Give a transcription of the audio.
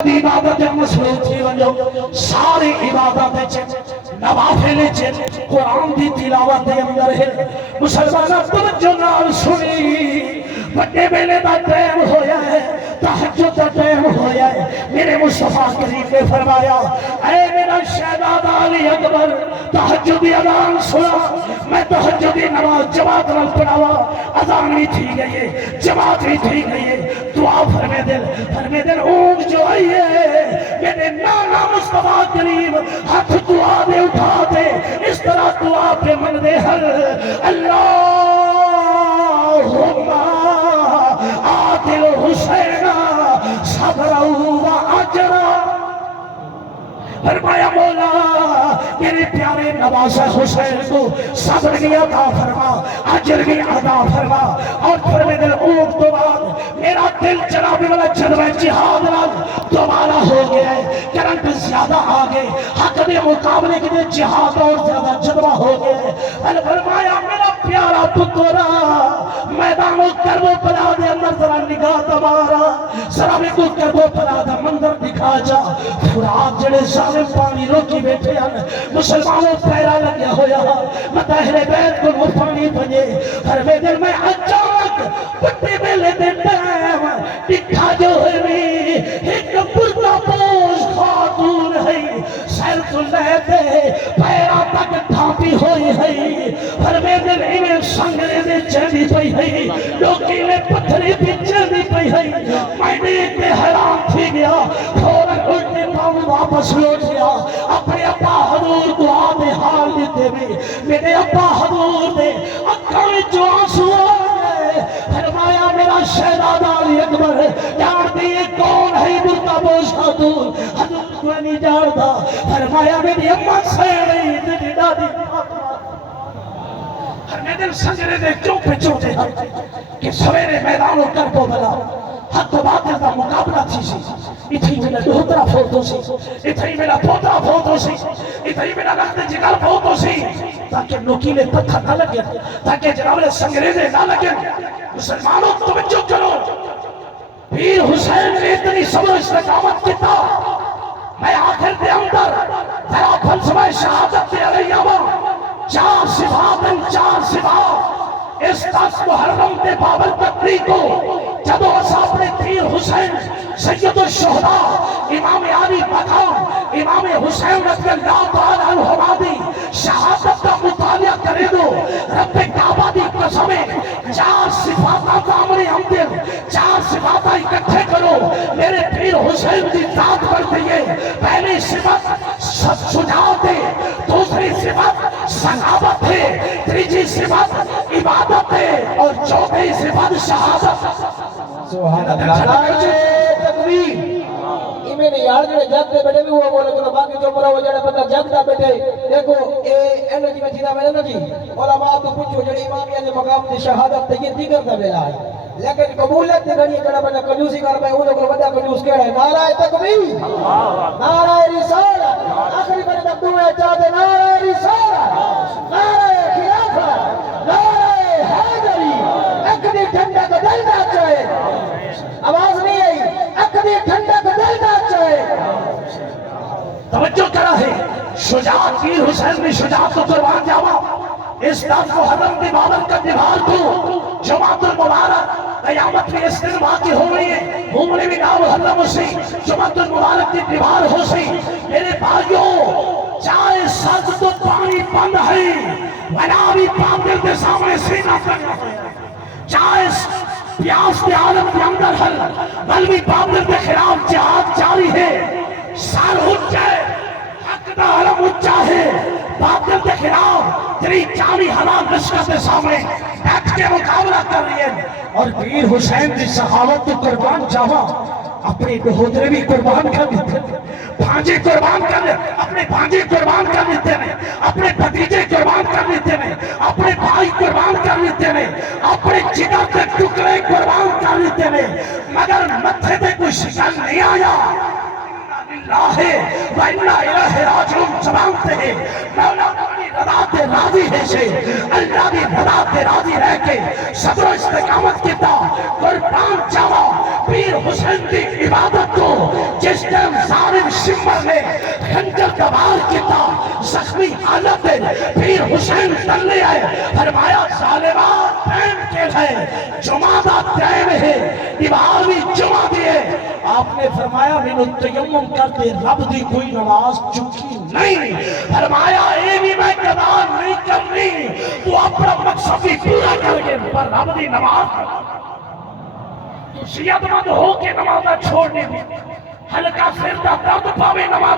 عبادت مصروف تھی ونجو ساری عبادت نوافل قرآن دی تلاوت دے اندر ہے مسلمانہ توجہ نال سنی بڑے ویلے دا ٹائم ہویا ہے تہجد دا ٹائم ہویا ہے میرے مصطفیٰ کریم نے فرمایا اے میرا شہزاد علی اکبر تہجدی اذان سنا میں تہجدی نماز جماعت نال پڑھاوا اذان بھی تھی گئی ہے جماعت بھی تھی گئی ہے دعا فرمے دل اونگ جو آئی ہے میرے نانا مصطفیٰ کریم ہاتھ دعا دے اٹھا دے اس طرح دعا پہ من دے ہر اللہم آتل حسین صبرا و اجرا فرمایا مولا میرے پیارے نواز حسین کو صبر بھی عطا فرما اجر بھی عطا فرما اور فرمے دل اوک تو بعد میرا دل جناب والا جذبہ جہاد نال دوبارہ ہو گیا ہے کرنٹ زیادہ آگے حق دے مقابلے کے جہاد اور زیادہ جذبہ ہو گیا ہے فرمایا میرا پیارا پترا میدان کربو پلا دے اندر ذرا نگاہ تمہارا ذرا میں کو کربو پلا دا منظر دکھا جا فرات جڑے ظالم پانی روکی بیٹھے ہیں مسلمانوں پیرا لگیا ہویا مطاہر بیت کو مفانی بنے ہر میں دل میں اچانک پٹے میں لے دیتا ہے دکھا جو ہے ایک پرتا پوش خاتون ہے سیر تو لیتے پیرا تک ڈھانپی ہوئی ہے ہر میں دل انہیں سنگرے دے چلی پئی ہے لوکی میں پتھری بھی چلی پئی ہے میں دیکھ کے حیران تھی گیا فوراں الٹے پاؤں واپس لوٹ گیا اپنے ابا حضور دعا میں حال دیتے بھی میرے ابا حضور نے اکھڑ جو آنسو آئے فرمایا میرا شہزاد علی اکبر جانتی یہ کون ہے برتا بوش خاتون حضور کو نہیں جانتا فرمایا میری اماں سیڑی تیری دادی ہر میں دل سجرے دے کیوں پہ چوٹے ہیں کہ سویرے میدانوں کر کو بلا حق و باطل دا مقابلہ تھی سی اتھائی میرا دوہترا فوتو سی اتھائی میرا پوترا فوتو سی اتھائی میرا رخت جگر فوتو سی تاکہ نوکیلے پتھر نہ لگے تاکہ جنابلے سنگریزے نہ لگے مسلمانوں توجہ کرو پیر حسین نے اتنی صبر استقامت کیتا میں آخر دے اندر ذرا فلسفہ شہادت دے علیہ چار صفات اس 10 محرم دے بابر پتری کو جدو اصحاب نے پیر حسین سید الشہداء امام علی مقام امام حسین رضی اللہ تعالیٰ عنہ دی شہادت کا مطالعہ کرے دو رب کعبہ دی قسمیں 4 صفاتہ دامنے ہم دے 4 صفاتہ اکٹھے کرو میرے پیر حسین دی ذات کر دیئے پہلی صفت شجاعت ہے دوسری صفت صحابت ہے تیسری صفت عبادت ہے اور چوتھی صفت شہادت سبحان اللہ تکبیر میں نے یار جڑے جگتے بیٹھے بھی ہوا بولے کہ باقی جو مرا وہ جڑے بندہ جگتا بیٹھے دیکھو اے انرجی میں چیزا میں جی علماء تو پوچھو جڑے امامیہ نے مقام دی شہادت تے یہ دیگر دا بیلا ہے لیکن قبولیت تے گھڑی جڑا بندہ کنجوسی کر پائے انہوں کو بندہ کنجوس کہہ رہے نعرہ تکبیر نعرہ رسالت آخری بندے تک دعوے چاہتے نعرہ رسالت نعرہ خلافت نعرہ حیدری اکدی ٹھنڈا کا دل نہ چاہے آواز نہیں آئی اکدی ٹھنڈا کا دل نہ چاہے توجہ کرا ہے شجاعت پیر حسین نے شجاعت کو قربان جاوا اس 10 محرم دی بابرکت دیوار کو جماعت المبارک قیامت میں اس دن واقع ہو رہی ہے عمر بھی نام محرم سے جماعت المبارک دی دیوار ہو سی میرے بھائیوں چاہے سب تو پانی بند ہے ونا بھی باطل کے سامنے سینہ کرنا ہے چاہے پیاس کے عالم کے اندر ہے بل بھی باطل کے خلاف جہاد جاری ہے سال اٹھ جائے حق دا علم اٹھ جائے باطل کے خلاف تیری جانی حلال لشکر کے سامنے بیٹھ کے مقابلہ کر رہی ہے اور پیر حسین کی صحابت تو قربان جاوا اپنے بہودرے بھی قربان کر دیتے ہیں بھانجے قربان کر دیتے اپنے بھانجے قربان کر دیتے ہیں اپنے بھتیجے قربان کر دیتے ہیں اپنے بھائی قربان کر دیتے ہیں اپنے جگر کے ٹکڑے قربان کر دیتے ہیں مگر متھے تے کوئی شکل نہیں آیا اللہ ہے وَإِنَّا إِلَيْهِ رَاجِعُونَ زبان سے ہے مولا اپنی رضا تے راضی ہے سے اللہ دی رضا تے راضی رہ کے صبر و استقامت کیتا قربان جاوا پیر حسین دی عبادت کو جس ٹائم ظالم شمر نے خنجر کا وار کیتا زخمی حالت پیر حسین تلے آئے فرمایا ظالمان ٹائم کے ہے جمعہ دا ٹائم ہے دیوالی جمعہ دیے آپ نے فرمایا میں تیمم کرتے رب دی کوئی نماز چکی نہیں فرمایا اے بھی میں قضا نہیں کرنی تو اپنا مقصد بھی پورا کر کے پر رب دی نماز تو صحت مند ہو کے نمازہ چھوڑنے دی ہلکا سر دا درد پاوے نمازہ